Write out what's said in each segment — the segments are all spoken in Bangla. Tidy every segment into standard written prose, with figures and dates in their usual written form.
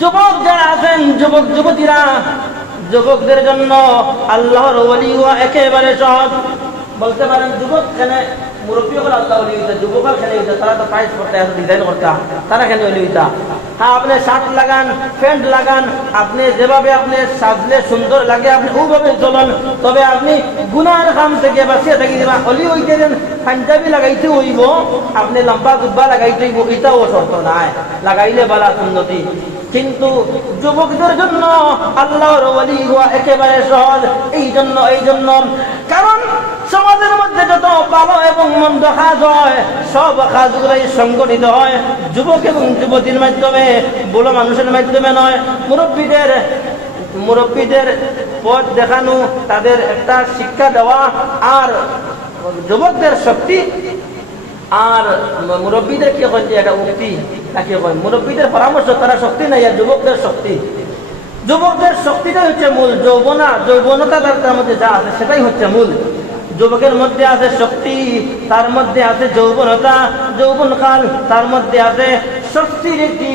যুবক যারা আছেন, যুবক যুবতীরা, যুবকদের জন্য আল্লাহর ওলি হওয়া একেবারে সহজ। বলতে পারেন যুবক খেলে মুরব্বী হল আল্লাহ ওলি হইতা, যুবক খেলে হইতা, তারা তো প্রাইস করতে ডিজাইন করতা, তারা খেলে ওলি হইতা। হ্যাঁ, আপনি শার্ট লাগান, প্যান্ট লাগান, আপনি যেভাবে আপনি সাজলে সুন্দর লাগে আপনি ওইভাবে চলুন, তবে আপনি গুনার কাম থেকে বাঁচিয়ে থাকি দিবা। অলি হইতে দেন পাঞ্জাবি লাগাইতে হইব, আপনি লম্বা জুব্বা লাগাইতে হইব, এটাও শর্ত নাই, লাগাইলে বালা সুন্নতি। কিন্তু যুবকদের জন্য আল্লাহর ওলি হওয়া একেবারে সহজ। এই জন্য কারণ সমাজের মধ্যে যত ভালো এবং মন্দ কাজ হয়, সব কাজগুলোই সংগঠিত হয় যুবক এবং যুবতীর মাধ্যমে, বড় মানুষের মাধ্যমে নয়। মুরব্বীদের পথ দেখানো, তাদের একটা শিক্ষা দেওয়া, আর যুবকদের শক্তি। আর মুরব্বীদের কি হয় যে একটা উক্তি তাকে হয়, মুরব্বীদের পরামর্শ, তারা শক্তি নাই, আর যুবকদের শক্তি। যুবকদের শক্তিটা হচ্ছে মূল, যৌবনতা তার মধ্যে যা আছে সেটাই হচ্ছে মূল। যুবকের মধ্যে আছে শক্তি, তার মধ্যে আছে যৌবনতা, যৌবনকাল, তার মধ্যে আছে শক্তির একটি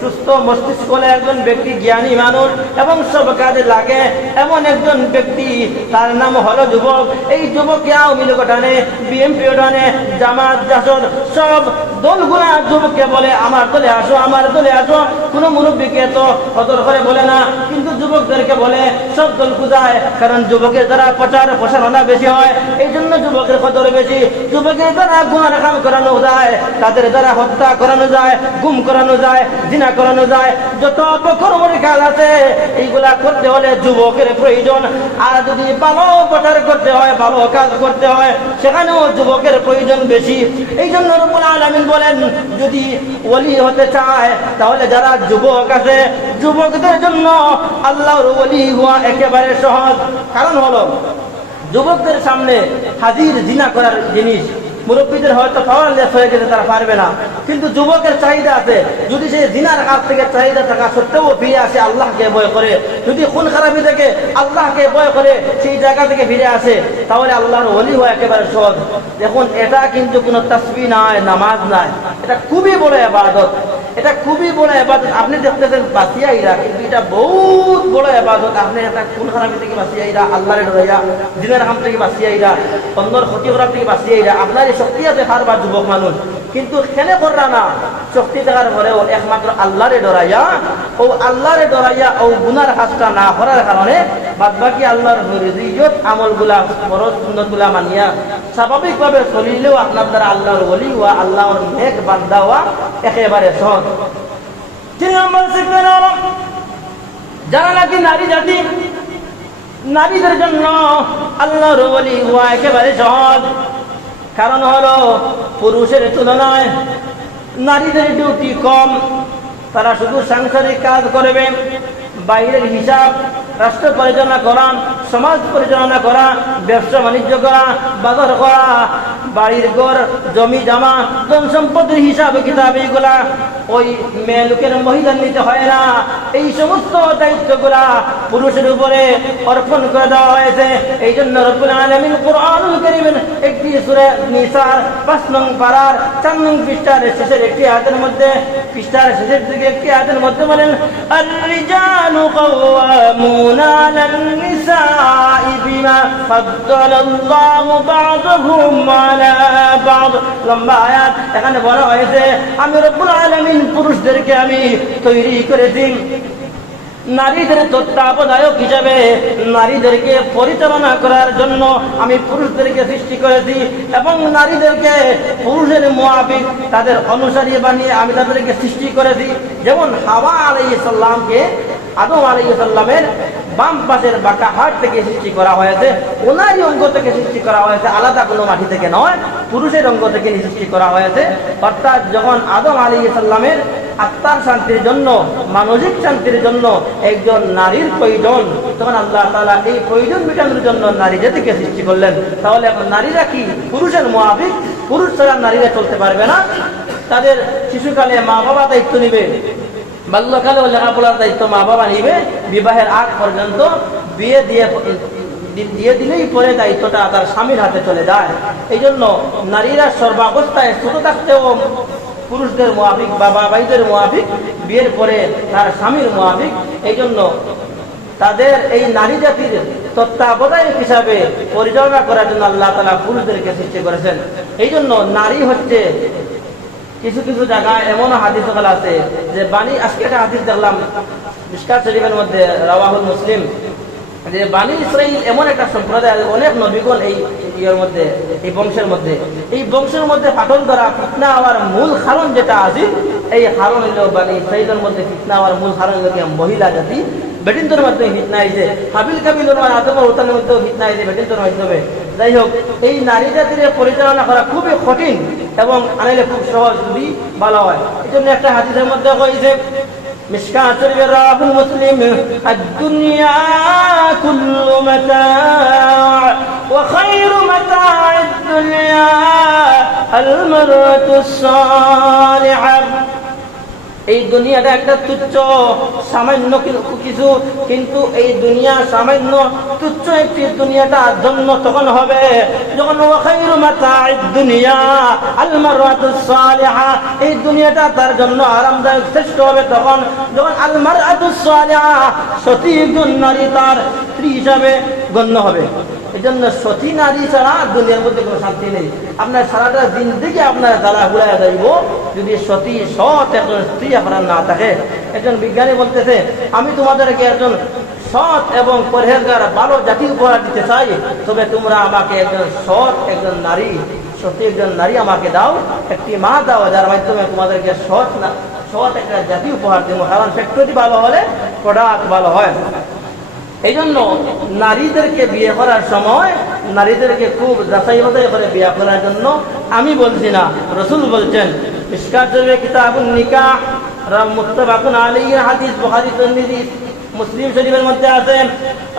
সুস্থ মস্তিষ্ক, একজন ব্যক্তি জ্ঞানী মানুষ এবং সব কাজে লাগে এমন একজন ব্যক্তি, তার নাম হলো যুবক। এই যুবককে আওয়ামী লীগ টানে, বিএনপি টানে, জামাত জাসদ সব দলগুলা যুবককে বলে আমার দলে আসো, আমার দলে আসো। কোনো মুরব্বীকে তো কদর করে বলে না, কিন্তু যুবকদেরকে বলে সব দল খুঁজায়, কারণ যুবকের দ্বারা প্রচারণা বেশি হয়, এই জন্য যুবকের কদর বেশি। যুবকের দ্বারা গুনার কাম করানো যায়, তাদের দ্বারা হত্যা করানো যায়, গুম করানো যায়, জিনা করানো যায়, যত অপকর্মের কাজ আছে এইগুলা করতে হলে যুবকের প্রয়োজন। আর যদি ভালো প্রচার করতে হয়, ভালো কাজ করতে হয়, সেখানেও যুবকের প্রয়োজন বেশি। এই জন্য রব্বুল আলামিন বলেন যদি ওলি হতে চায় তাহলে যারা যুবক আছে, যুবকদের জন্য আল্লাহর ওলি হওয়া একেবারে সহজ। কারণ হলো যুবকদের সামনে হাজির জিনা করার জিনিস মুরব্বীদের হয়তো পাওয়ারলেস হয়ে গেছে, তারা পারবে না, কিন্তু যুবকের চাহিদা আছে। যদি সে জিনার কাছ থেকে চাহিদা থাকা সত্ত্বেও ফিরে আসে আল্লাহকে ভয় করে, যদি খুন খারাপি থেকে আল্লাহকে ভয় করে সেই জায়গা থেকে ফিরে আসে, তাহলে আল্লাহর ওলি হওয়া একেবারে সহজ। দেখুন, এটা কিন্তু কোনো তাসবিহ নাই, নামাজ নাই, এটা খুবই বড় ইবাদত, এটা খুবই বড় ইবাদত। আপনি দেখতেছেন বাঁচিয়াইরা, কিন্তু এটা বহুত বড় ইবাদত। আপনি এটা খুন খারাপি থেকে বাঁচিয়াইরা, আল্লাহরে ডরাইয়া, জিনার কাম থেকে বাঁচিয়াইরা, অন্যর ক্ষতি করার থেকে বাঁচিয়াইরা, আপনার শক্তি আছে পারবা যুবক মানুষ, কিন্তু খেলে কররা না। শক্তি থাকার পরেও একমাত্র আল্লাহরে ডরাইয়া, ও গুনার কাজটা না করার কারণে বাদ বাকি আল্লাহর রিজিয়ত আমলগুলা, ফরজ সুন্নতগুলা মানিয়া স্বাভাবিকভাবে চলিলেও আপনার দ্বারা আল্লাহর ওলি হওয়া, আল্লাহর নেক বান্দা হওয়া একেবারে সহজ। 3 নম্বর শিখবেন যারা নাকি নারী জাতি, নারীদের জন্য আল্লাহর ওলি হওয়া একেবারে সহজ। কারণ হলো পুরুষের তুলনায় নারীদের ডিউটি কম, তারা শুধু সাংসারিক কাজ করবে, বাইরের হিসাব, রাষ্ট্র পরিচালনা করা, সমাজ পরিচালনা করা, ব্যবসা বাণিজ্য করা, বাজার করা, বাড়ির ঘর, জমি জমা, ধন সম্পদের হিসাব কিতাব, এইগুলা ওই মেয়ে লোকের মহিলা নিতে হয় না। এই সমস্ত দায়িত্বগুলা পুরুষের উপরে অর্পণ করে দেওয়া হয়েছে। এই জন্য রব্বুল আলামিন কুরআনুল কারীমের একটি সূরা নিসার 5 নং পারার 4 নং পৃষ্ঠার শেষের একটি আয়াতের মধ্যে, পৃষ্ঠার শেষের দিকে একটি আয়াতের মধ্যে বলেন আর-রিজালু কাওয়ামুনা আলান নিসাই বিমা ফাদ্দালাল্লাহু বা'দাহুম আলা বা'দ। লম্বা আয়াত। এখানে বলা হয়েছে আমি রব্বুল আলামিন পুরুষদেরকে আমি তৈরি করেছি নারীদের তত্ত্বাবধায়ক হিসাবে, নারীদেরকে পরিচালনা করার জন্য আমি পুরুষদেরকে সৃষ্টি করেছি, এবং নারীদেরকে পুরুষের মুআবিক, তাদের অনুসারী বানিয়ে আমি তাদেরকে সৃষ্টি করেছি। যেমন হাওয়া আলাইহিস সালামকে আদম আলাইহিস সালামের বাম পাশের বাঁকা হাড় থেকে সৃষ্টি করা হয়েছে, ওনারই অঙ্গ থেকে সৃষ্টি করা হয়েছে, আলাদা কোনো মাটি থেকে নয়, পুরুষের অঙ্গ থেকে সৃষ্টি করা হয়েছে। অর্থাৎ যখন আদম আলাইহিস সালামের আত্মার শান্তির জন্য, মানসিক শান্তির জন্য একজন নারীর প্রয়োজন, তখন আল্লাহ তাআলা এই প্রয়োজন মেটানোর জন্য নারী জাতিকে সৃষ্টি করলেন। তাহলে এখন নারীরা কি পুরুষের মুআবিক? পুরুষ ছাড়া নারীরা চলতে পারবে না। তাদের শিশুকালে মা বাবা দায়িত্ব নিবে, বাল্যকালে লেখাপড়ার দায়িত্ব মা বাবা নিবে, বিবাহের আগ পর্যন্ত বিয়ে দিয়ে দিলেই পরে দায়িত্বটা তার স্বামীর হাতে চলে যায়। এই জন্য নারীরা সর্বাবস্থায় ছোট থাকতেও পুরুষদের মুআফিক, বাবা ভাইদের মুআফিক, বিয়ের পরে তার স্বামীর মুআফিক। এই জন্য তাদের এই নারী জাতির তত্ত্বাবধায়ক হিসাবে পরিচালনা করার জন্য আল্লাহ তাআলা পুরুষদেরকে সৃষ্টি করেছেন। এই জন্য নারী হচ্ছে, কিছু কিছু জায়গায় এমন হাদিস আছে যে বানি, আজকে একটা হাদিস দেখলাম মিশকাত শরীফের মধ্যে, রাওয়াহুল মুসলিম, যে বানি ইসরাইল এমন একটা সম্প্রদায়, অনেক নবীগণ এই ইয়ের মধ্যে, এই বংশের মধ্যে, এই বংশের মধ্যে ফাটল ধরা ফিতনা হওয়ার মূল কারণ যেটা আছে, এই কারণ হলো বানি ইসরাইলের মধ্যে ফিতনা হওয়ার মূল কারণ হলো মহিলা জাতি। বেটিন্তর মাধ্যমে ফিতনা হয়েছে, হাবিল কাবিলের আদম ও উতানের মধ্যেও ফিতনা হয়েছে বেটিন্তর মাধ্যমে। যাই হোক, এই নারী জাতির পরিচালনা করা খুবই কঠিন এবং আনাইলে খুব সহজ যদি ভালো হয়। এই জন্য একটা হাদিসের মধ্যে কইছে, মিশকাত শরীফের রাওয়াহুল মুসলিম, আদ-দুনিয়া কুল্লু মাতা' ওয়া খায়রু মাতা'id দুনিয়া আল-মারআতুস সালিহা। এই দুনিয়াটা একটা তুচ্ছ সামান্য কিছু, কিন্তু এই দুনিয়া সামান্য তুচ্ছ একটি দুনিয়াটা ধন্য তখন হবে যখন খায়রু মাতা'id দুনিয়া আল মারআতুস সালিহা, এই দুনিয়াটা তার জন্য আরামদায়ক শ্রেষ্ঠ হবে তখন যখন আল মারআতুস সালিহা, সতী নারী তার স্ত্রী হিসাবে গণ্য হবে। এই জন্য সতী নারী ছাড়া দুনিয়ার মধ্যে কোনো শান্তি নেই। আপনার সারাটা জিন্দেগি আপনার জ্বালা হুড়াইয়া যাইব যদি সতী সৎ একজন স্ত্রী আপনার না থাকে। একজন বিজ্ঞানী বলতেছে, আমি তোমাদেরকে একজন সৎ এবং পরহেজগার ভালো জাতি উপহার দিতে চাই, তবে তোমরা আমাকে একজন সৎ, একজন নারী, সতী একজন নারী আমাকে দাও, একটি মা দাও, যার মাধ্যমে তোমাদেরকে সৎ একটা জাতি উপহার দেবো। কারণ ফ্যাক্টরি ভালো হলে প্রোডাক্ট ভালো হয়। এই জন্য নারীদেরকে বিয়ে করার সময় নারীদেরকে খুব যাচাই বাছাই করে বিয়ে করার জন্য আমি বলছি না, রাসূল বলছেন। মিশকাত শরীফের কিতাবুন নিকাহ মুত্তাফাকুন আলাইহি হাদিস, বুখারী তিরমিজি মুসলিম শরীফের মধ্যে আছে।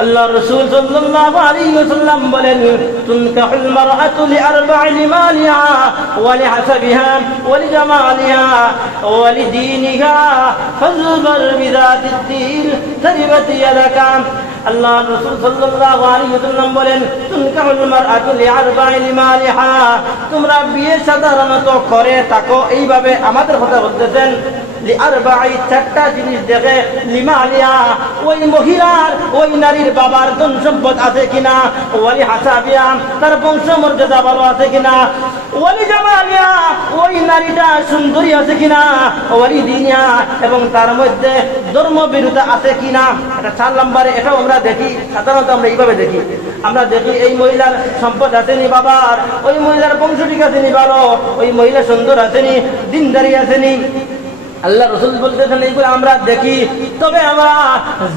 আল্লাহ রাসূল সাল্লাল্লাহু আলাইহি ওয়াসাল্লাম বলেন, তুনকাহুল মারআতু লিআরবা'i লিমালিহা ওয়া লিহাসাবিহা ওয়া লিজামালিহা ওয়া লিদীনিহা ফাযবার বিযাতিদ দীন তারিবাত ইয়াদাকা। আল্লাহ রাসূল সাল্লাল্লাহু আলাইহি ওয়াসাল্লাম বলেন, তুনকাহুল মারআতু লিআরবা'i লিমালিহা, তোমরা বিয়ে সাধারণত করে থাকো এইভাবে, আমাদের কথা বলতেছেন, লিআরবা'i চারটা জিনিস দেখে, লিমালিহা ওই মহিলার, ওই নারীর বাবার ধন সম্পদ আছে কিনা, ওয়ালি হাসাবিয়া তার বংশ মর্যাদা ভালো আছে কিনা, ওয়ালি জামালিয়া ওই নারীটা সুন্দরী আছে কিনা, ওয়ালি দিনিয়া এবং তার মধ্যে ধর্ম বিরোধী আছে কিনা। এটা 4 নম্বরে। এটাও আমরা দেখি, সাধারণত আমরা এইভাবে দেখি, আমরা দেখি এই মহিলার সম্পদ আছেনি বাবার, ওই মহিলার বংশ ঠিক আছেনি ভালো, ওই মহিলা সুন্দর আছেনি, দিনদারি আছেনি। আল্লাহ রাসূল বলতেছেন এইগুলো আমরা দেখি, তবে আমরা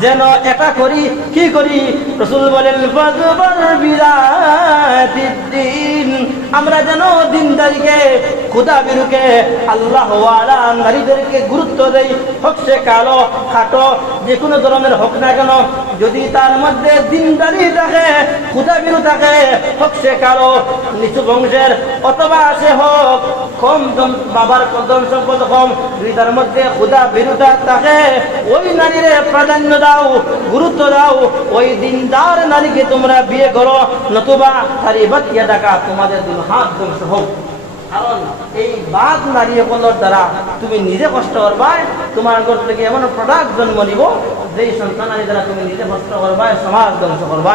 যেন এটা করি, কি করি? রাসূল বলেন, ফাযবার বিযাতিদ দীন, আমরা যেন দিনদারিকে, খোদা বিরুকে, আল্লাহ ওয়ালা নারীদেরকে গুরুত্ব দেই। হোক সে কালো খাটো যে কোনো ধরনের হোক না কেন, যদি তার মধ্যে দিনদারি থাকে, খোদা বিরু থাকে, হোক সে কালো নিচু বংশের অথবা সে হোক কম বাবার ধন সম্পদ কম, যদি তার মধ্যে খোদা বিরুদ্ধা থাকে, ওই নারীরে প্রাধান্য দাও, গুরুত্ব দাও, ওই দিনদার নারীকে তোমরা বিয়ে করো, নতুবা তারিবাত ইয়াদাকা, তোমাদের দুই হাত ধ্বংস হোক। কারণ এই বাদ নারী সকলের দ্বারা তুমি নিজে কষ্ট করবা, তোমার ঘর থেকে এমন প্রোডাক্ট জন্ম নিব যেই সন্তান নারী দ্বারা তুমি নিজে কষ্ট করবা, সমাজ ধ্বংস করবা।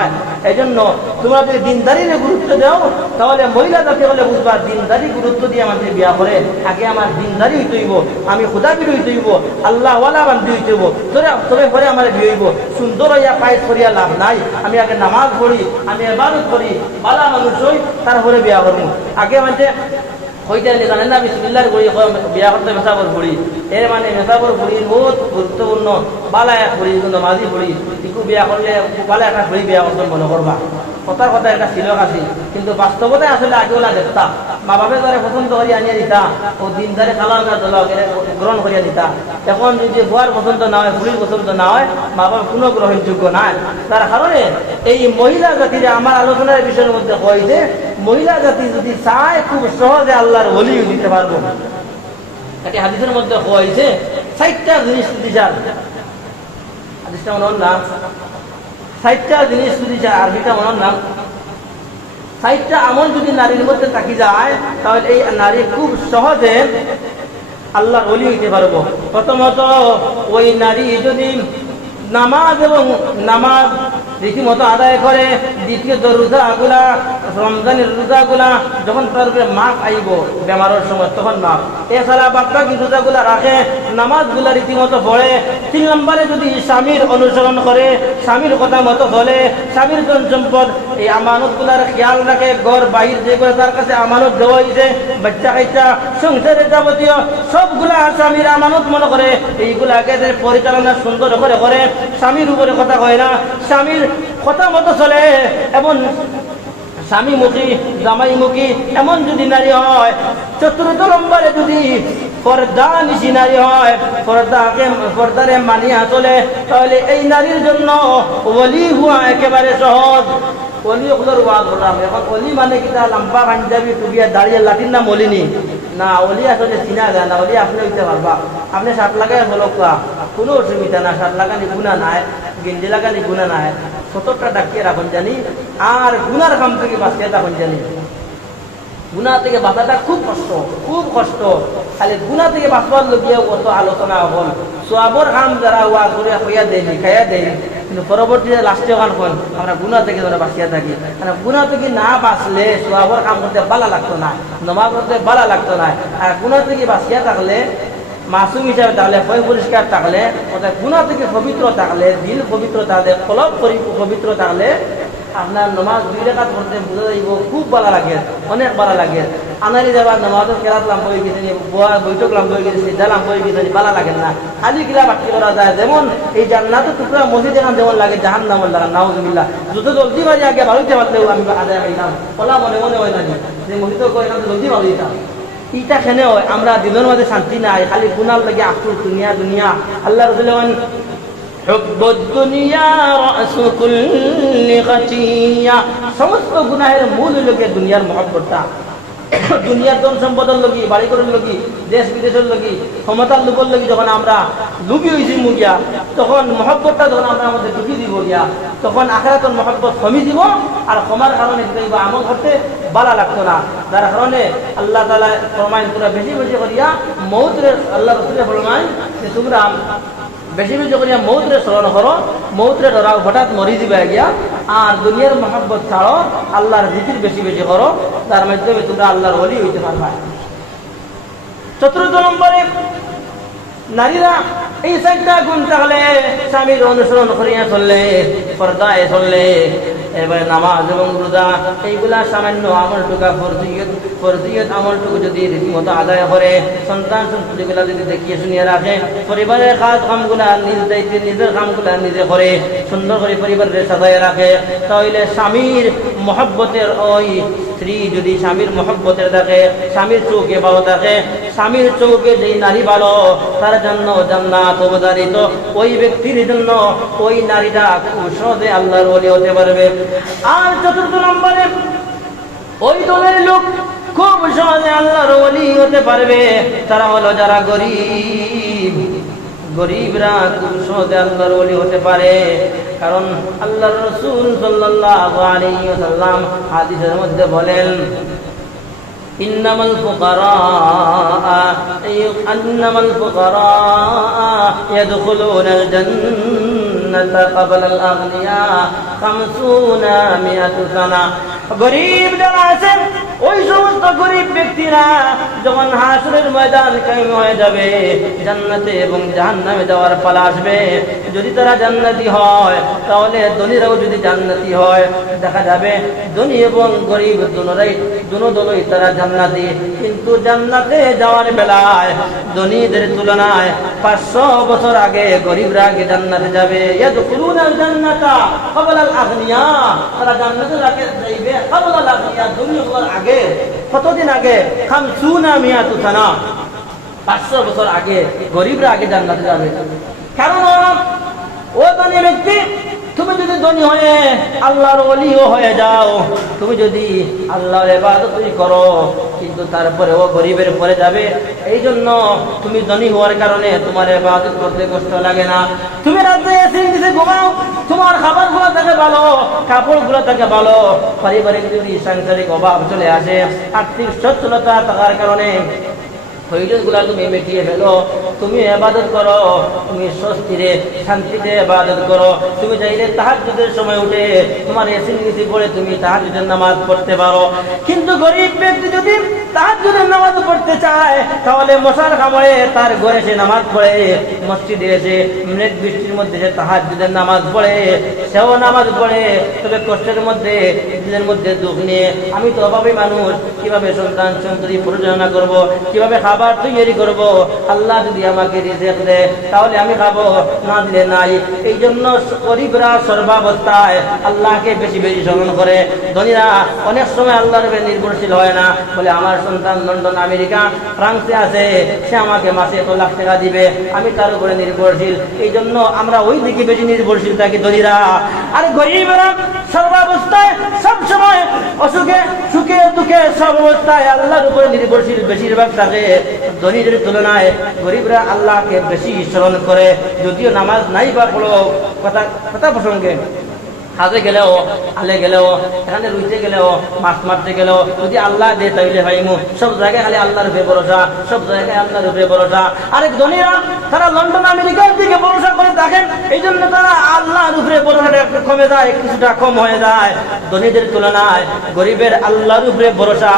এই জন্য তোমরা যদি দিনদারির গুরুত্ব দাও, তাহলে মহিলা জাতি বলে বুঝবা দিনদারি গুরুত্ব দিয়ে আমাদের বিয়া করে, আগে আমার দিনদারি হইতে হইব, আমি খুদাবির হইতে হইব, আল্লাহ ওয়ালা বান্ধি হইতে হইব, তবে পরে আমার বিয়ে হইব। সুন্দর হইয়া পায়েস করিয়া লাভ নাই, আমি আগে নামাজ পড়ি, আমি ইবাদত করি, ভালো মানুষ হই, তারপরে বিয়া করবো। আগে মানে হইতে জানেন না, বিসমিল্লাহর করি বিয়া করতে মেসাবর পড়ি, এর মানে মেসাবর পড়ির বহুত গুরুত্বপূর্ণ, বালা এক পড়ি, কিন্তু মাঝি পড়ি, একটু বিয়া করলে বালা একটা পড়ি বিয়া করতে মনে করবা। কথার কথা একটা ছিল কাছে, কিন্তু বাস্তবতা আসলে আগেও না দেখতাম, মা বাপে ধরে পছন্দ করিয়া আনিয়ে দিতা, ও দিনদারে খালাম গ্রহণ করিয়া দিতা। এখন যদি বুয়ার পছন্দ না হয়, পুরীর পছন্দ না হয়, মা বাবা কোনো গ্রহণযোগ্য নাই। তার কারণে এই মহিলা জাতির আমার আলোচনার বিষয়ের মধ্যে কয়েছে, মহিলা জাতি যদি চায় খুব সহজে আল্লাহর ওলি দিতে পারবো। একটি হাদিসের মধ্যে কয়েছে 60টা জিনিস যদি চান, হাদিসটা মনে না, 60টা জিনিস যদি চায়, আরবিটা মনে নাম, 60টা আমল যদি নারীর মধ্যে থাকি যায়, তাহলে এই নারী খুব সহজে আল্লাহর ওলি হইতে পারবো। প্রথমত ওই নারী যদি নামাজ এবং নামাজ রীতিমতো আদায় করে, দ্বিতীয়ত রোজাগুলা, রমজানের রোজাগুলা যখন তার উপরে মাপ আইব বেমারের সময় তখন মাপ, এছাড়া বাকি রোজাগুলা রাখে, নামাজগুলা রীতিমতো পড়ে। 3 নম্বরে যদি স্বামীর অনুসরণ করে, স্বামীর কথা মতো চলে, স্বামীর ধন সম্পদ এই আমানতগুলার খেয়াল রাখে, ঘর বাহির যেগুলো তার কাছে আমানত দেওয়া হয়েছে, বাচ্চা কাচ্চা সংসারের যাবতীয় সবগুলা স্বামীর আমানত মনে করে, এইগুলাকে পরিচালনা সুন্দর করে করে, স্বামীর উপরে কথা কয় না, স্বামীর কথা মতো চলে, এবং স্বামীমুখী জামাইমুখী এমন যদি নারী হয়। 4th নম্বরে যদি পর্দা নিশি নারী হয়, পর্দারে মানিয়া চলে, তাহলে এই নারীর জন্য ওলি হওয়া একেবারে সহজ। অলি ওগুলোর ওয়াজ বললাম, এখন অলি মানে কিনা লম্বা পাঞ্জাবি টুপিয়া দাঁড়িয়ে লাঠির নাম অলিনি না, অলি আসলে চিনা যায় না। অলি আপনি হইতে পারবা, আপনি শার্ট লাগাই বলক কোনো অসুবিধা না, শার্ট লাগানি গুণা নাই, গেঞ্জি লাগানি গুণা নাই, 70টা ডাকিয়ে রাখুন জানি, আর গুনার কাম থেকে বাঁচিয়ে রাখুন জানি। গুণা থেকে বাঁচাটা খুব কষ্ট, খুব কষ্ট। খালি গুণা থেকে বাঁচবার লগিয়ে অত আলোচনা হল, সোয়াবর কাম যারা ওয়াজ করে হইয়া দেয়নি, খাইয়া দেয়নি, কিন্তু পরবর্তীতে লাস্টে ওখান কন আমরা গুণা থেকে ধরে বাঁচিয়া থাকি। মানে গুণা থেকে না বাঁচলে সোয়াবর কাম করতে ভালো লাগতো না, নমাজ করতে ভালো লাগতো না। আর গুণা থেকে বাঁচিয়া থাকলে, মাসুম হিসাবে থাকলে, ভয় পরিষ্কার থাকলে, গুণা থেকে পবিত্র থাকলে, দিল পবিত্র থাকলে, কলব পবিত্র থাকলে আপনার নমাজ 2 রাকাত পড়তে বোঝা যাইব, খুব ভালো লাগে, অনেক ভালো লাগে। আনারি যাবার নমাজও কেরাত লাম বই গেছে, বৈঠক লাম বই গেছে, সিদ্ধা লাম বই গেছে, ভালো লাগে না। খালি কিলা বাকি করা যায়, যেমন এই জান্নাতের টুকরা মসজিদ এখান যেমন লাগে জাহান নামল লাগা, নাউজুবিল্লাহ। যত জলদি বাজে আগে ভালোইতে পারলেও আমি আদায় পাইলাম, ওলা মনে মনে হয় না যে মসজিদ করে এখান জলদি ভালো দিতাম। ইটা খেনে হয় আমরা দিনের মাঝে শান্তি নাই, খালি গুনার লাগে আফসোস, দুনিয়া দুনিয়া। আল্লাহ রাসূল حب الدنيا رأس كل خطيئة, সমস্ত গুনাহের মূল লোকে দুনিয়ার মহব্বতটা। দুনিয়ার ধন সম্পদের লগি, বাড়ি ঘরের লগি, দেশ বিদেশের লগি, ক্ষমতার লোকের লগি যখন আমরা লুবি হয়েছি মুগিয়া, তখন মহব্বতটা যখন আমরা আমাদের ঢুকি দিব গিয়া, তখন আখিরাতের মহব্বত কমি দিব। আর ক্ষমার কারণে আমল করতে ভালো লাগতো না, যার কারণে আল্লাহ তাআলা ফরমাইন তোমরা বেশি বেশি করিয়া মৌতের, আল্লাহ রাসূল ফরমাইন যে তোমরা বেশি বেশি করিয়া মৌতরে স্মরণ করো, মৌতরে ধরাও হঠাৎ মরি দিবে গিয়া, আর দুনিয়ার মহব্বত ছাড়ো, আল্লাহর জিকির বেশি বেশি করো, তার মাধ্যমে তোমরা আল্লাহর ওলি হইতে পারবা। 4th নম্বরে নারীরা এই 4টা গুণ থাকলে, স্বামীর অনুসরণ করিয়া চললে, পর্দায় চললে, এবার নামাজ এবং রোজা এইগুলা সামান্য আমলটুকা ফরজিয়ত আমলটুকু যদি রীতিমতো আদায় করে, সন্তান সন্ততিগুলা যদি দেখিয়ে শুনিয়ে রাখে, পরিবারের কাজ কামগুলা নিজ দায়িত্বে নিজের কামগুলা নিজে করে সুন্দর করে পরিবারের সাজায় রাখে, তাহলে স্বামীর মহব্বতের ওই স্ত্রী যদি স্বামীর মহব্বতের দেখে, স্বামীর চোখে ভালো থাকে, স্বামীর চোখে যেই নারী ভালো, তার জন্য জান্নাত অবধারিত। ওই ব্যক্তির জন্য ওই নারীটা খুব সহজে আল্লাহর ওলি হতে পারবে। আর 4th নম্বরে ওই দলের লোক খুব সহজে আল্লাহর ওলি হতে পারবে, তারা হলো যারা গরিব। গরিবরা খুব সহজে আল্লাহর ওলি হতে পারে, কারণ আল্লাহর রাসূল সাল্লাল্লাহু আলাইহি ওয়াসাল্লাম হাদিসের মধ্যে বলেন, ইন্নামাল ফুকারা ইয়াদখুলুনাল জান্নাতা ক্বাবলাল আগনিয়া 50 সানা। গরিব যারা আছেন, ওই সমস্ত গরিব ব্যক্তিরা যখন হাসরের ময়দান কায়েম হয়ে যাবে, জান্নাতে এবং জাহান্নামে যাওয়ার পালা আসবে, যদি তারা জান্নাতি হয়, তাহলে ধনীরাও যদি জান্নাতি হয়, দেখা যাবে ধনী এবং গরিব দুনোদলই তারা জান্নাতি। কিন্তু জান্নাতে যাওয়ার বেলায় ধনীদের তুলনায় 500 বছর আগে গরিবরা আগে জান্নাতে যাবে। ইয়াদখুলুনাল জান্নাতা ক্বাবলাল আগনিয়া, তারা জান্নাতে যাইবে ক্বাবলাল আগনিয়া, ধনী হওয়ার আগে। কতদিন আগে? 50 সানা, 500 বছর আগে গরিবরা আগে জান্নাতে যাবে। কারণ ও ধনী ব্যক্তি, তুমি যদি ধনী হয়ে আল্লাহর ওলিও হয়ে যাও, তুমি যদি আল্লাহর ইবাদত করো, কিন্তু তারপরে ও গরিবের পরে যাবে। এই জন্য তুমি ধনী হওয়ার কারণে তোমার ইবাদত করতে কষ্ট লাগে না। তুমি রাতে এসে নিচে ঘুমাও, তোমার খাবারগুলো থাকে ভালো, কাপড়গুলো থাকে ভালো। পারিবারিক যদি সাংসারিক অভাব চলে আসে, আর্থিক সচ্ছলতা থাকার কারণে প্রয়োজনগুলা তুমি মিটিয়ে ফেলো, তুমি ইবাদত করো, তুমি স্বস্তিরে শান্তিতে ইবাদত করো। তুমি চাইলে তাহাজ্জুদের সময় উঠে তোমার এসি নিচে পড়ে তুমি তাহাজ্জুদের নামাজ পড়তে পারো। কিন্তু গরিব ব্যক্তি যদি তাহাজ্জুদের নামাজ পড়তে চায় তাহলে মশার কামড়ে তার ঘরে সে নামাজ পড়ে, মসজিদে এসে মেঘ বৃষ্টির মধ্যে সে তাহাজ্জুদের নামাজ পড়ে, সেও নামাজ পড়ে, তবে কষ্টের মধ্যে দিলের মধ্যে দুঃখ নিয়ে আমি তো অভাবী মানুষ, কিভাবে সন্তান সন্ততি পরিচালনা করব, কিভাবে খাবার তৈরি করব, আল্লাহ যদি আমাকে রিজিক দেয় তাহলে আমি খাবো, না দিলে নাই। এই জন্য গরিবরা সর্বাবস্থায় আল্লাহকে বেশি বেশি স্মরণ করে। ধনীরা অনেক সময় আল্লাহর উপর নির্ভরশীল হয় না, বলে আমার সন্তান লন্ডন আমেরিকা ফ্রান্সে আছে, সে আমাকে মাসে 1 লাখ টাকা দিবে, আমি তার উপরে নির্ভরশীল। এই জন্য আমরা ওই দিকে বেশি নির্ভরশীল থাকি ধনীরা। আর গরিবরা সর্বাবস্থায় সব সময় অসুখে সুখে দুঃখে সব অবস্থায় আল্লাহর উপরে নির্ভরশীল বেশিরভাগ থাকে। ধনীদের তুলনায় গরিবরা আল্লাহকে বেশি স্মরণ করে, যদিও নামাজ নাই বা কোনো কথা প্রসঙ্গে হাজে গেলেও আলে গেলেও এখানে রুইতে গেলেও মাছ মারতে গেলেও যদি আল্লাহ দে তাইলে ভাইমু, সব জায়গায় খালি আল্লাহর উপরে ভরসা, সব জায়গায় আল্লাহর উপরে ভরসা। আরেক ধনীরা তারা লন্ডন আমেরিকার দিকে ভরসা করে থাকেন, এই জন্য তারা আল্লাহর উপরে ভরসাটা একটু কমে যায়, কিছুটা কম হয়ে যায়। ধনীদের তুলনায় গরিবের আল্লাহর উপরে ভরসা,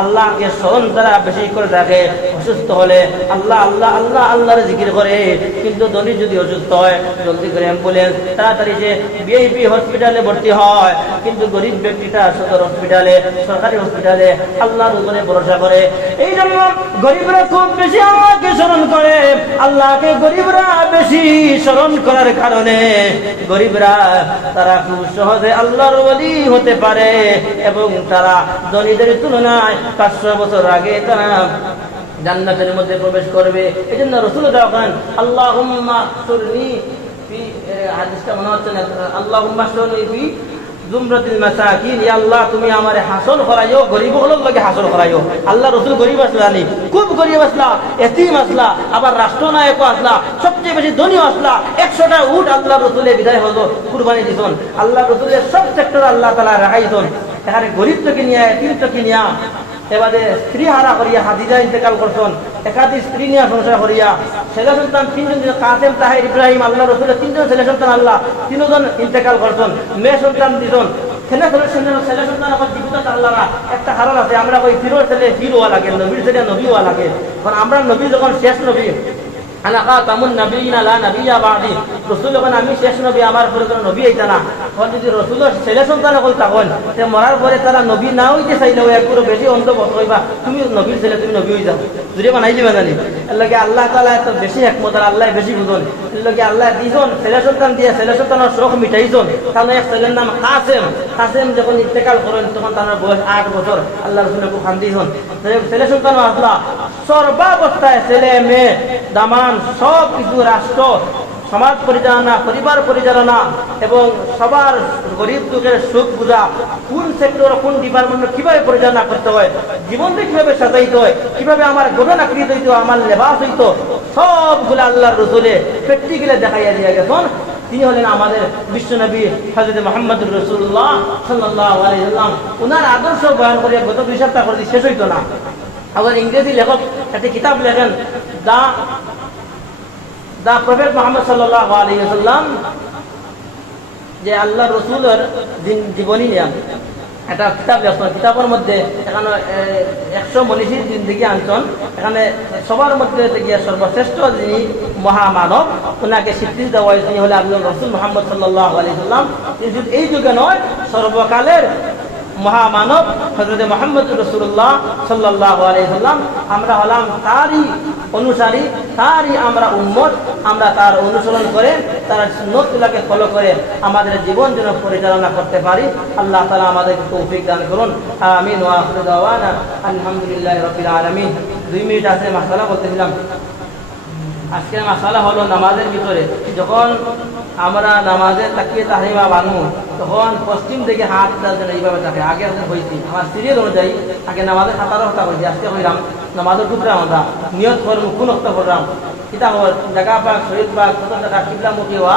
আল্লাহকে স্মরণ তারা বেশি করে থাকে। অসুস্থ হলে আল্লাহ আল্লাহ আল্লাহ আল্লাহর জিকির করে। কিন্তু ধনী যদি অসুস্থ হয় জলদি করে অ্যাম্বুলেন্স তাড়াতাড়ি যে ভিআইপি হসপিটালে ভর্তি হয়, কিন্তু গরিব ব্যক্তিটা সদর হসপিটালে সরকারি হসপিটালে আল্লাহর উপরে ভরসা করে। এই জন্য গরিবরা খুব বেশি আল্লাহকে স্মরণ করে। আল্লাহকে গরিবরা বেশি স্মরণ করার কারণে গরিবরা তারা খুব সহজে আল্লাহর ওলি হতে পারে এবং তারা ধনীদের তুলনায় 500 বছর আগে তারা জান্নাতের মধ্যে প্রবেশ করবে। এই জন্য রাসূল যখন আল্লাহুম্মা সুরনি ফি হাদিসটা মনে হচ্ছে না, আল্লাহুম্মা সুরনি ফি জুমরাতিল মাসাকিন, ইয়া আল্লাহ তুমি আমারে হাসল করাইও, গরিব হলোর লগে হাসল করাইও। আল্লাহ রাসূল গরিব আসলা নি, খুব গরিব আসলা, এতিম আসলা, আবার রাষ্ট্রনায়ক আসলা, সবচেয়ে বেশি ধনী আসলা। 100টা উট আল্লাহ রাসূলের বিদায় হলো, কুরবানি দিছেন। আল্লাহ রাসূলের সব সেক্টর আল্লাহ তাআলা রাখাইছেন। এখানে গরিব থেকে নিয়ে এতিম থেকে নিয়ে এবারে স্ত্রী হারা করিয়া হাদিজা ইন্তেকাল করছেন, একাধিক স্ত্রী নিয়ে সংসার করিয়া ছেলে সন্তান 3 জন, কাসেম তাহের ইব্রাহিম আল্লাহ রসুলের 3 জন ছেলে সন্তান আল্লাহ 3 জন ইন্তেকাল করছেন, মেয়ে সন্তান 2 জন। ছেলে সন্তান এখন জীবিত আল্লাহ না, একটা কারণ আছে, আমরা ওই ফিরোর ছেলে ফির হওয়া লাগে, নবীর ছেলে নবী হওয়া লাগে। কারণ আমরা নবী যখন শেষ নবী, আনা খাতামুন নাবিয়িনা লা নাবিয়্যা বা'দি, রাসূল যখন আমি শেষ নবী, আমার পরে কোনো নবী হইতা না। তখন যদি রাসূলের ছেলে সন্তান হল তখন সে মরার পরে তারা নবী না হইতে চাইলেও একগুলো বেশি অন্ত বত হইবা, তুমি নবীর ছেলে, তুমি নবী হয়ে যাও, জুড়ে বানাই দিবা জানি। এর লাগে আল্লাহ তাআলা এত বেশি একমত, আর আল্লাহ বেশি বুঝুন। এর লাগে আল্লাহ দিয়েছেন ছেলে সন্তান দিয়ে, ছেলে সন্তানের শোক মিটাইছেন। তাহলে এক ছেলের নাম কাসেম। কাসেম যখন ইন্তেকাল করেন তখন তার বয়স 8 বছর। আল্লাহ রসুলকে খান দিয়েছেন। ছেলে সন্তান আসলা সর্বাবস্থায় ছেলে মেয়ে দামান সব কিছু, রাষ্ট্র সমাজ পরিচালনা, পরিবার পরিচালনা এবং সবার গরিব দুঃখের সুখ বুঝা, কোন সেক্টর কোন ডিপার্টমেন্ট কিভাবে পরিচালনা করতে হয়, জীবনকে কিভাবে সাজাইতে হয়, কিভাবে আমার গঠন আকৃতি হইতো, আমার লেবাস হইতো, সবগুলো আল্লাহর রসুলে প্র্যাকটিক্যালি দেখাইয়া দিয়ে গেছেন। তিনি হলেন আমাদের বিশ্বনবী হযরত মুহাম্মদুর রাসূলুল্লাহ সাল্লাল্লাহু আলাইহি ওয়াসাল্লাম। ওনার আদর্শ বয়ান করে গত 2 সপ্তাহ করে শেষ হইতো না। আবার ইংরেজি লেখক একটা কিতাব লেখেন, দা প্রফেট মুহাম্মদ সাল্লাল্লাহু আলাইহি ওয়াসাল্লাম, যে আল্লাহ রসুলের জীবনী নিয়ে একটা কিতাব লেখছেন। কিতাবের মধ্যে এখানে 100 মনীষীর জিন্দেগি আনছেন। এখানে সবার মধ্যে গিয়ে সর্বশ্রেষ্ঠ যিনি মহামানব, ওনাকে স্বীকৃতি দেওয়া হয়েছে, তিনি হলে আল্লাহ রসুল মুহাম্মদ সাল্লাল্লাহু আলাইহি ওয়াসাল্লাম। তিনি শুধু এই যুগে নয়, সর্বকালের মহামানব হযরত মুহাম্মদ রাসূলুল্লাহ সাল্লাল্লাহু আলাইহি ওয়াসাল্লাম। আমরা হলাম তারই অনুসারী, তারই আমরা উম্মত। আমরা তার অনুসরণ করে, তার সুন্নতগুলোকে ফলো করে আমাদের জীবন যেন পরিচালনা করতে পারি। আল্লাহ তাআলা আমাদেরকে তৌফিক দান করুন। আমিন ওয়া আখিরু দাওয়ানা আলহামদুলিল্লাহি রাব্বিল আলামিন। 2 মিনিট আছে, মাসালা বলতেছিলাম। আজকের মাসালা হলো নামাজের ভিতরে যখন আমরা নামাজে তাকিয়ে তাহরিমা বানবো, তখন পশ্চিম দিকে হাত যেন এইভাবে থাকে। আগে হয়েছি আমার সিরিয়াল অনুযায়ী, আগে নামাজের 17টা হয়েছি, আজকে হইলাম নামাজের টুকরা আমরা নিয়ত করবো, কোন অক্ত করলাম কিতাব জায়গা পাক শহীদ পাক কত টাকা কিবলামুখী হওয়া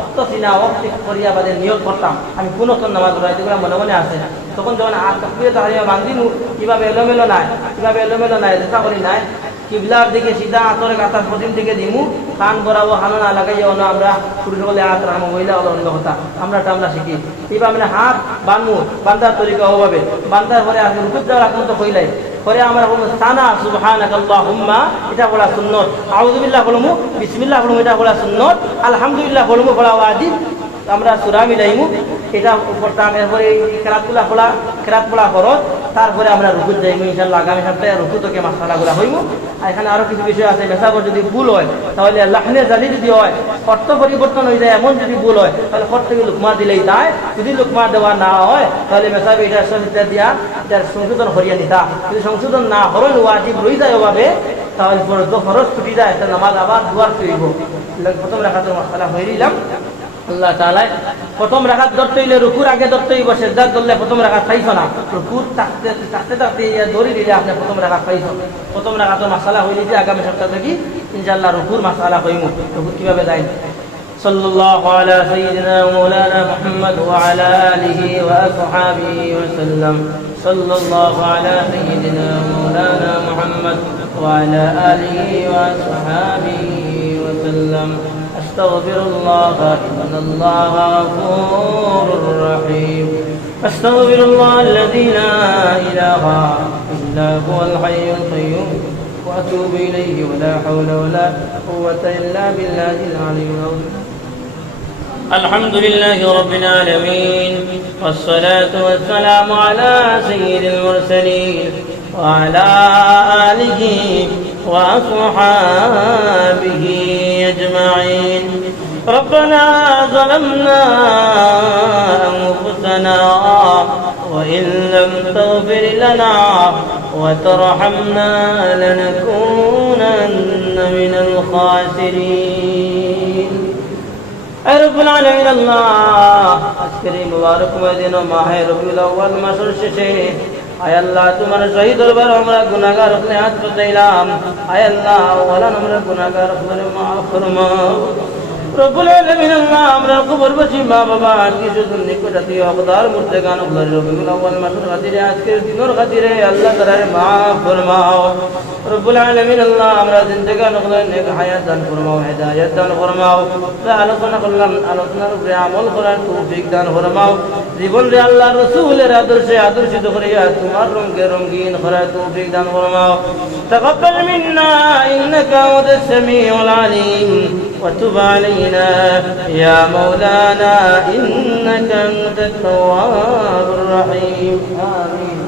অক্ত চিনা অক্ত করিয়া বাদে নিয়োগ করতাম আমি কোন অক্ত নামাজ পড়াই, যেগুলো মনে মনে আছে। তখন যখন হাত তাকিয়ে তাহরিমা বান্ধিনু, কিভাবে এলোমেলো নাই, কিভাবে এলোমেলো নাই, দেখা করি নাই, কিবলার দিকে সিধা আতরে কাতার প্রতিম দিকে দিমু কান বরাবো হানো না লাগাইয়া অন্য আমরা পুরুষ বলে হাত রাখবো মহিলা হলো অন্য কথা আমরা শিখি এইবার আমরা হাত বানমু বান্দার তরিকা ওভাবে বান্দার পরে আর রুকুত যাওয়ার আগে তো কইলাই পরে আমরা বলবো সানা সুবহানাকাল্লাহুম্মা এটা বলা সুন্নত আউযু বিল্লাহ বলমু বিসমিল্লাহ বলমু এটা বলা সুন্নত আলহামদুলিল্লাহ বলমু বলা ওয়াজিব আমরা সূরা মিলাইমু এটা পড়তাম এরপরে কেরাত পড়া ফরজ তারপরে আমরা রুকুত যাইমু ইনশাআল্লাহ আগামী সপ্তাহে রুকু থেকে মাসালাগুলা হইমু আর এখানে আরো কিছু বিষয় আছে মেসাবর যদি ভুল হয় তাহলে লাহনে জালি যদি হয় অর্থ পরিবর্তন হয়ে যায় এমন যদি ভুল হয় তাহলে খর থেকে লুকমা দিলেই তাই যদি লুকমা দেওয়া না হয় তাহলে মেসাবে এটা সহিতা দিয়া এটার সংশোধন করিয়া নিতা যদি সংশোধন না হরণ ওয়াজিব রয়ে যায় ওভাবে তাহলে ফরজ ছুটি যায় একটা নামাজ আবার দুয়ার তৈরিব প্রথম রাখাতের মাসালা হয়ে দিলাম আল্লাহ তাআলা প্রথম রাকাত ধরতে হইলে রুকুর আগে ধরতে হইব সিজদা ধরলে প্রথম রাকাত পাইছ না রুকুর থাকতে ধরে দিলে আপনি প্রথম রাকাত পাইছ প্রথম রাকাতের মাসালা হইলে যে আগামী সপ্তাহ থেকে ইনশাআল্লাহ রুকুর মাসালা হইমু রুকুর কিভাবে যায় সাল্লাল্লাহু আলা সাইয়্যিদিনা মাওলানা মুহাম্মদ ওয়া আলা আলিহি ওয়া আসহাবিহি ওয়া সাল্লাম সাল্লাল্লাহু আলা সাইয়্যিদিনা মাওলানা মুহাম্মদ ওয়া আলা আলিহি ওয়া আসহাবিহি ওয়া সাল্লাম أستغفر الله إن الله غفور رحيم أستغفر الله الذي لا إله إلا هو الحي القيوم وأتوب إليه ولا حول ولا قوة إلا بالله العلي العظيم الحمد لله رب العالمين والصلاة والسلام على سيد المرسلين وعلى آله وأصحابه أجمعين ربنا ظلمنا أنفسنا وإن لم تغفر لنا وترحمنا لنكونن من الخاسرين أي رب العالمين الله أشكري مبارك مدينة ماهي ربي الأول مسر ششين আয় আল্লাহ তোমার শহীদ দরবার আমরা গুনাহগার হলে হাত পাতাইলাম আয় আল্লাহ ওয়ালা আমরা গুনাহগার হলে maaf ফরমাও রব্বুল আলামিন আল্লাহ আমরা কবরবাসী মা বাবা আত্মীয়স্বজন নিকটাত্মীয় হকদার মুর্দেগান আল্লাহর রবিউল আউয়াল মাসের খাতিরে আজকের দিনের খাতিরে আল্লাহ তাআলা maaf ফরমাও রব্বুল আলামিন আল্লাহ আমরা জিন্দেগান আল্লাহর নেক হায়াত দান ফরমাও হেদায়েত দান ফরমাও আলোচনা করলাম আলোচনার উপরে আমল করার তৌফিক দান ফরমাও জীবন রে আল্লাহ রাসূলের আদর্শে আদর্শিত করিয়া তোমার রঙে রঙিন করার তৌফিক দান ফরমাও তাকাব্বাল মিন্না ইন্নাকা আনতাস সামিউল আলিম وتب علينا يا مولانا إنك أنت التواب الرحيم آمين